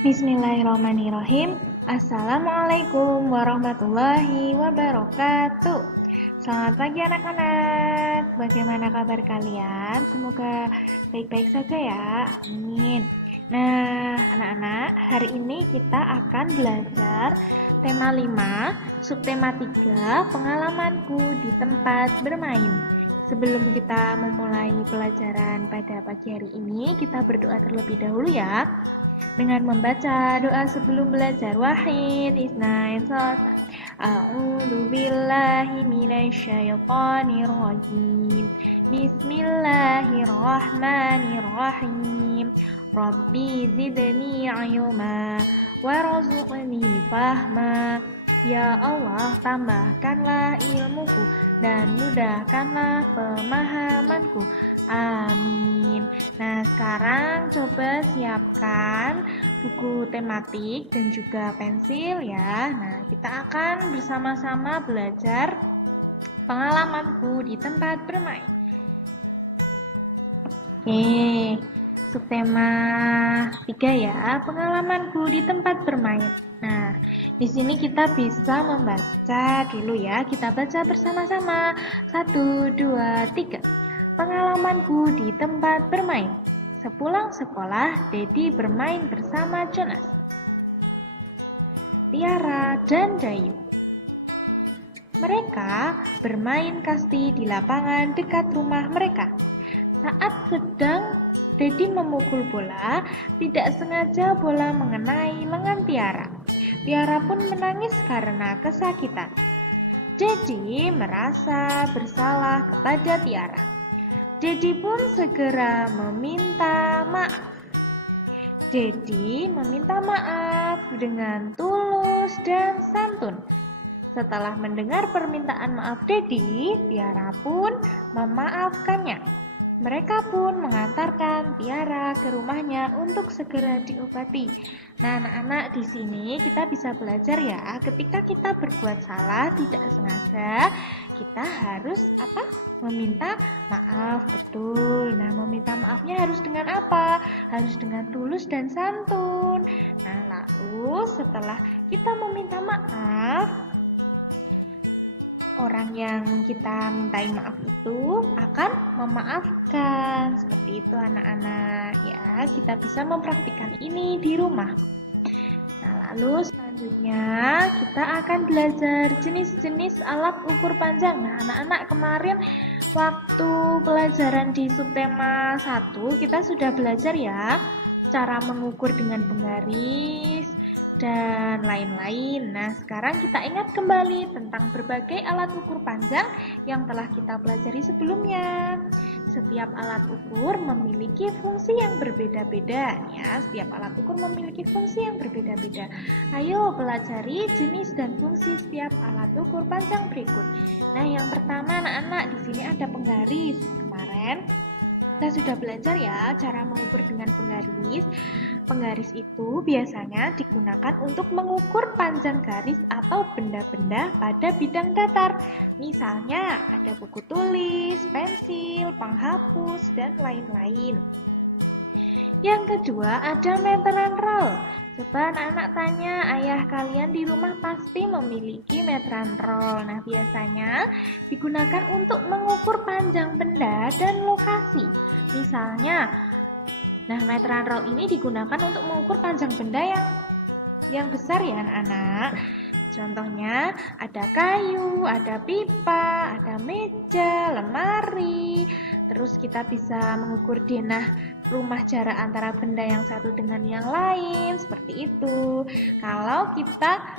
Bismillahirrahmanirrahim. Assalamualaikum warahmatullahi wabarakatuh. Selamat pagi anak-anak. Bagaimana kabar kalian? Semoga baik-baik saja ya. Amin. Nah, anak-anak, hari ini kita akan belajar tema 5, subtema 3, pengalamanku di tempat bermain. Sebelum kita memulai pelajaran pada pagi hari ini, kita berdoa terlebih dahulu ya. Dengan membaca doa sebelum belajar. Wahid, isnain, salasa. A'udzu billahi minasyaitonir rajim. Bismillahirrahmanirrahim. Rabbi zidni ilma warzuqni fahma. Ya Allah, tambahkanlah ilmuku dan mudahkanlah pemahamanku. Amin. Nah, sekarang coba siapkan buku tematik dan juga pensil ya. Nah, kita akan bersama-sama belajar pengalamanku di tempat bermain. Oke, subtema 3 ya, pengalamanku di tempat bermain. Nah, di sini kita bisa membaca dulu ya. Kita baca bersama-sama. 1, 2, 3. Pengalamanku di tempat bermain. Sepulang sekolah, Dedi bermain bersama Jonas, Tiara, dan Dayu. Mereka bermain kasti di lapangan dekat rumah mereka. Saat sedang Dedi memukul bola, tidak sengaja bola mengenai lengan Tiara. Tiara pun menangis karena kesakitan. Dedi merasa bersalah kepada Tiara. Dedi pun segera meminta maaf. Dedi meminta maaf dengan tulus dan santun. Setelah mendengar permintaan maaf Dedi, Tiara pun memaafkannya. Mereka pun mengantarkan Tiara ke rumahnya untuk segera diobati. Nah, anak-anak, di sini kita bisa belajar ya, ketika kita berbuat salah tidak sengaja, kita harus meminta maaf, betul. Nah, meminta maafnya harus dengan apa? Harus dengan tulus dan santun. Nah, lalu setelah kita meminta maaf, orang yang kita mintai maaf itu akan memaafkan. Seperti itu anak-anak ya, kita bisa mempraktikkan ini di rumah. Nah, lalu selanjutnya kita akan belajar jenis-jenis alat ukur panjang. Nah, anak-anak, kemarin waktu pelajaran di subtema 1 kita sudah belajar ya cara mengukur dengan penggaris dan lain-lain. Nah, sekarang kita ingat kembali tentang berbagai alat ukur panjang yang telah kita pelajari sebelumnya. Setiap alat ukur memiliki fungsi yang berbeda-beda ya. Setiap alat ukur memiliki fungsi yang berbeda-beda. Ayo pelajari jenis dan fungsi setiap alat ukur panjang berikut. Nah, yang pertama anak-anak, di sini ada penggaris. Kemarin kita sudah belajar ya cara mengukur dengan penggaris. Penggaris itu biasanya digunakan untuk mengukur panjang garis atau benda-benda pada bidang datar. Misalnya ada buku tulis, pensil, penghapus, dan lain-lain. Yang kedua ada meteran roll. Coba anak-anak tanya, ayah kalian di rumah pasti memiliki meteran roll. Nah, biasanya digunakan untuk mengukur panjang benda dan lokasi. Misalnya, meteran roll ini digunakan untuk mengukur panjang benda yang besar ya anak-anak. Contohnya ada kayu, ada pipa, ada meja, lemari. Terus kita bisa mengukur denah rumah, jarak antara benda yang satu dengan yang lain, seperti itu. Kalau kita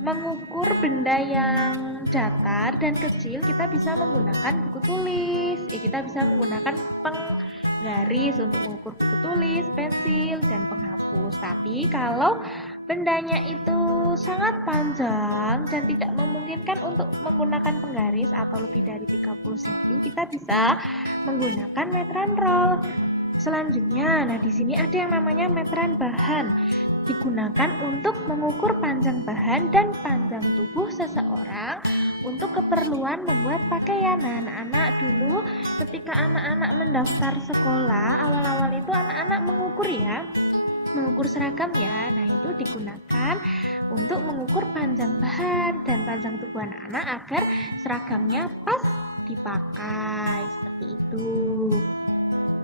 mengukur benda yang datar dan kecil, kita bisa menggunakan buku tulis. Kita bisa menggunakan penggaris untuk mengukur buku tulis, pensil, dan penghapus. Tapi kalau bendanya itu sangat panjang dan tidak memungkinkan untuk menggunakan penggaris atau lebih dari 30 cm, kita bisa menggunakan meteran roll. Selanjutnya, di sini ada yang namanya meteran bahan. digunakan untuk mengukur panjang bahan dan panjang tubuh seseorang untuk keperluan membuat pakaian. Nah, anak-anak dulu ketika anak-anak mendaftar sekolah, awal-awal itu anak-anak mengukur mengukur seragam ya. Nah, itu digunakan untuk mengukur panjang bahan dan panjang tubuh anak-anak agar seragamnya pas dipakai, seperti itu.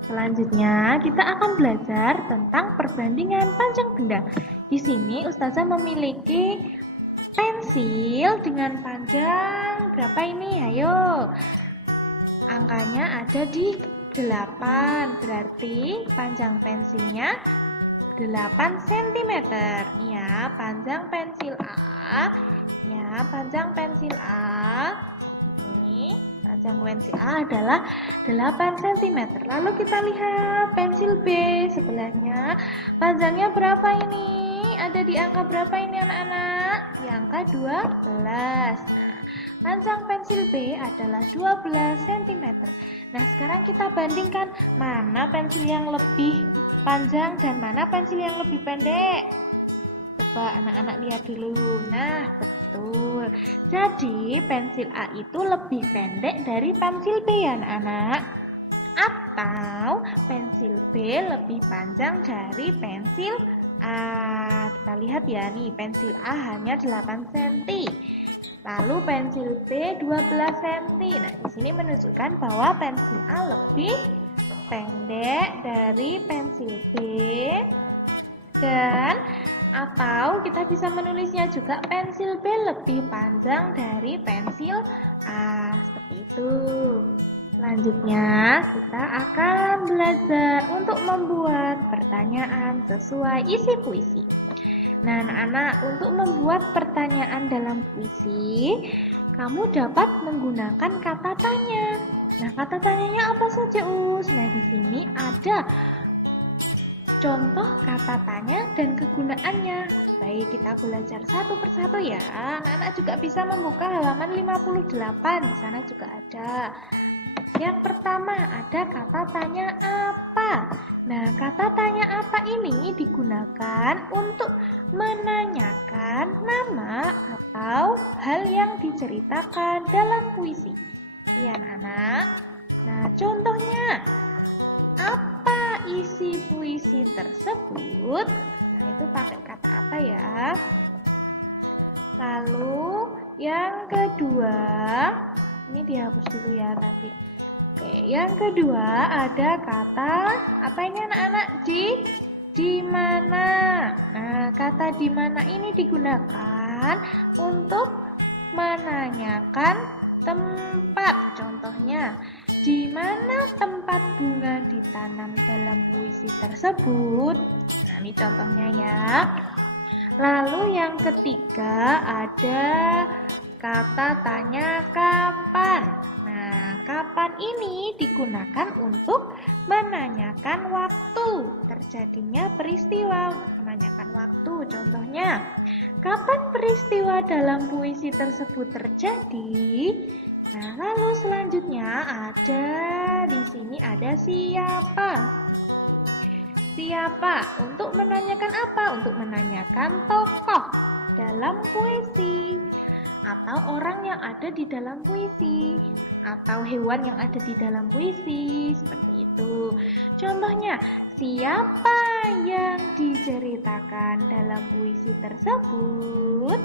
Selanjutnya, kita akan belajar tentang perbandingan panjang benda. Di sini Ustazah memiliki pensil dengan panjang berapa ini? Ayo. Angkanya ada di 8, berarti panjang pensilnya 8 cm. Ya, panjang pensil A. Ya, panjang pensil A. Ini panjang pensil A adalah 8 cm. Lalu kita lihat pensil B sebelahnya. Panjangnya berapa ini? Ada di angka berapa ini anak-anak? Di angka 12. Nah, panjang pensil B adalah 12 cm. Nah, sekarang kita bandingkan mana pensil yang lebih panjang dan mana pensil yang lebih pendek. Coba anak-anak lihat dulu. Nah, betul. Jadi, pensil A itu lebih pendek dari pensil B ya anak-anak. Atau pensil B lebih panjang dari pensil A. Kita lihat ya nih, pensil A hanya 8 cm. Lalu pensil B 12 cm. Nah, di sini menunjukkan bahwa pensil A lebih pendek dari pensil B. Dan atau kita bisa menulisnya juga pensil B lebih panjang dari pensil A, seperti itu. Selanjutnya kita akan belajar untuk membuat pertanyaan sesuai isi puisi. Nah, anak-anak, untuk membuat pertanyaan dalam puisi, kamu dapat menggunakan kata tanya. Nah, kata tanyanya apa saja, Us? Nah, di sini ada contoh kata tanya dan kegunaannya. Baik, kita belajar satu persatu ya. Anak-anak juga bisa membuka halaman 58, di sana juga ada. Yang pertama ada kata tanya apa. Nah, kata tanya apa ini digunakan untuk menanyakan nama atau hal yang diceritakan dalam puisi. Ya, anak-anak. Nah, contohnya, apa isi puisi tersebut? Nah, itu pakai kata apa ya? Lalu yang kedua, ini dihapus dulu ya tadi. Oke, yang kedua ada kata apa ini anak-anak? Di mana. Nah, kata di mana ini digunakan untuk menanyakan tempat. Contohnya, di mana tempat bunga ditanam dalam puisi tersebut? Nah, ini contohnya ya. Lalu yang ketiga ada kata tanya kapan. Nah, kapan ini digunakan untuk menanyakan waktu terjadinya peristiwa. Menanyakan waktu, contohnya, kapan peristiwa dalam puisi tersebut terjadi? Nah, lalu selanjutnya ada di sini ada siapa. Siapa? Untuk menanyakan apa? Untuk menanyakan tokoh dalam puisi, atau orang yang ada di dalam puisi, atau hewan yang ada di dalam puisi, seperti itu. Contohnya, siapa yang diceritakan dalam puisi tersebut?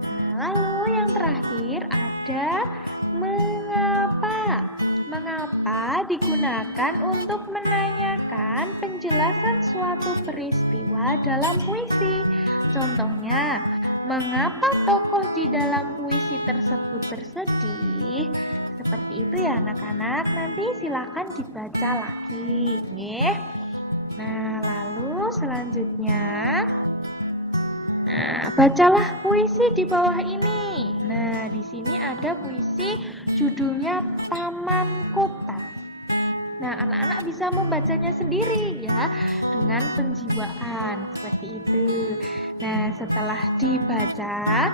Nah, lalu yang terakhir ada mengapa. Mengapa digunakan untuk menanyakan penjelasan suatu peristiwa dalam puisi. Contohnya, mengapa tokoh di dalam puisi tersebut bersedih? Seperti itu ya anak-anak. Nanti silakan dibaca lagi, ya. Nah, lalu selanjutnya, nah, bacalah puisi di bawah ini. Nah, di sini ada puisi judulnya Taman Kota. Nah, anak-anak bisa membacanya sendiri ya, dengan penjiwaan seperti itu. Nah, setelah dibaca,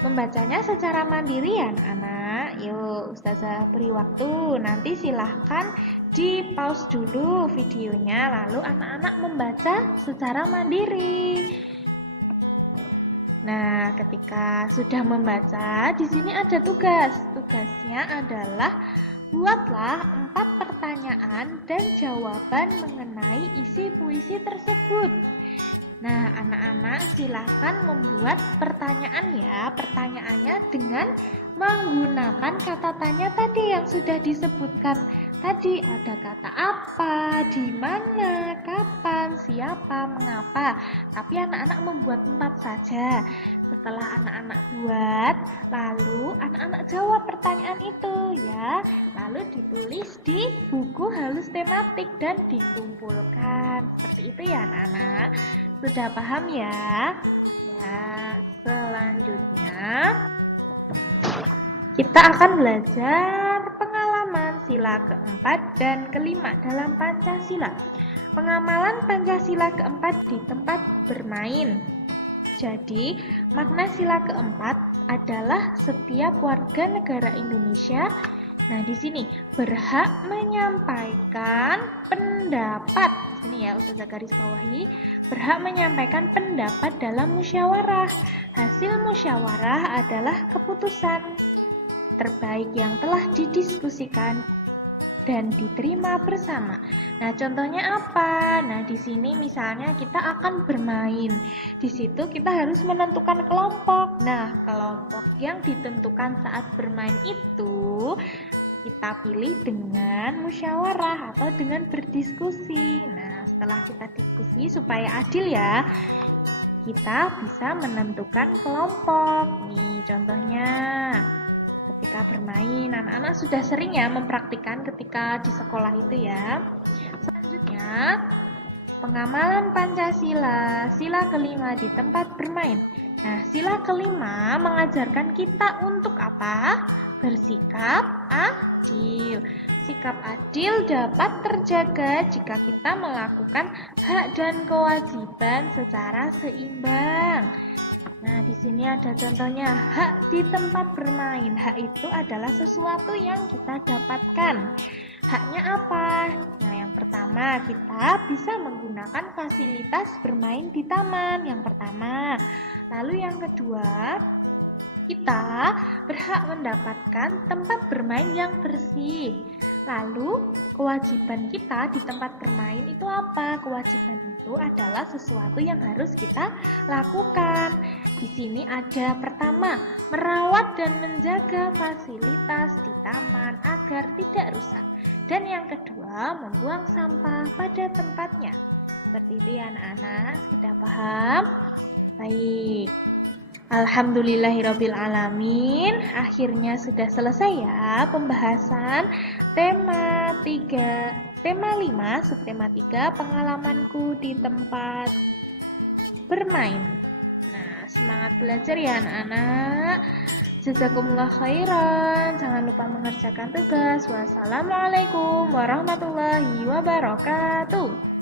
Membacanya secara mandiri ya anak-anak. Yuk Ustazah beri waktu. Nanti silahkan di pause dulu videonya. Lalu anak-anak membaca secara mandiri. Nah, ketika sudah membaca, di sini ada tugas. Tugasnya adalah buatlah 4 pertanyaan dan jawaban mengenai isi puisi tersebut. Nah, anak-anak silakan membuat pertanyaan ya. Pertanyaannya dengan menggunakan kata tanya tadi yang sudah disebutkan. Tadi ada kata apa, di mana, kapan, siapa, mengapa. Tapi anak-anak membuat 4 saja. Setelah anak-anak buat, lalu anak-anak jawab pertanyaan itu ya. Lalu ditulis di buku halus tematik dan dikumpulkan. Seperti itu ya anak-anak. Sudah paham ya? Ya, selanjutnya kita akan belajar pengalaman sila keempat dan kelima dalam Pancasila. Pengamalan Pancasila keempat di tempat bermain. Jadi, makna sila keempat adalah setiap warga negara Indonesia, nah di sini berhak menyampaikan pendapat. Di sini ya Ustazah garis bawahi, berhak menyampaikan pendapat dalam musyawarah. Hasil musyawarah adalah keputusan terbaik yang telah didiskusikan dan diterima bersama. Nah, contohnya apa? Nah, di sini misalnya kita akan bermain. Di situ kita harus menentukan kelompok. Nah, kelompok yang ditentukan saat bermain itu kita pilih dengan musyawarah atau dengan berdiskusi. Nah, setelah kita diskusi supaya adil ya, kita bisa menentukan kelompok. Nih, contohnya ketika bermain, anak-anak sudah sering ya mempraktikkan ketika di sekolah itu ya. Selanjutnya, pengamalan Pancasila, sila kelima di tempat bermain. Nah, sila kelima mengajarkan kita untuk apa? Bersikap adil. Sikap adil dapat terjaga jika kita melakukan hak dan kewajiban secara seimbang. Nah, di sini ada contohnya hak di tempat bermain. Hak itu adalah sesuatu yang kita dapatkan. Haknya apa? Nah, yang pertama kita bisa menggunakan fasilitas bermain di taman. Yang pertama. Lalu yang kedua, kita berhak mendapatkan tempat bermain yang bersih. Lalu, kewajiban kita di tempat bermain itu apa? Kewajiban itu adalah sesuatu yang harus kita lakukan. Di sini ada pertama, merawat dan menjaga fasilitas di taman agar tidak rusak. Dan yang kedua, membuang sampah pada tempatnya. Seperti itu ya anak-anak, sudah paham? Baik. Alhamdulillahirrabbilalamin. Akhirnya sudah selesai ya pembahasan tema 5, subtema 3, pengalamanku di tempat bermain. Nah, semangat belajar ya anak-anak. Jazakumullah khairan. Jangan lupa mengerjakan tugas. Wassalamualaikum warahmatullahi wabarakatuh.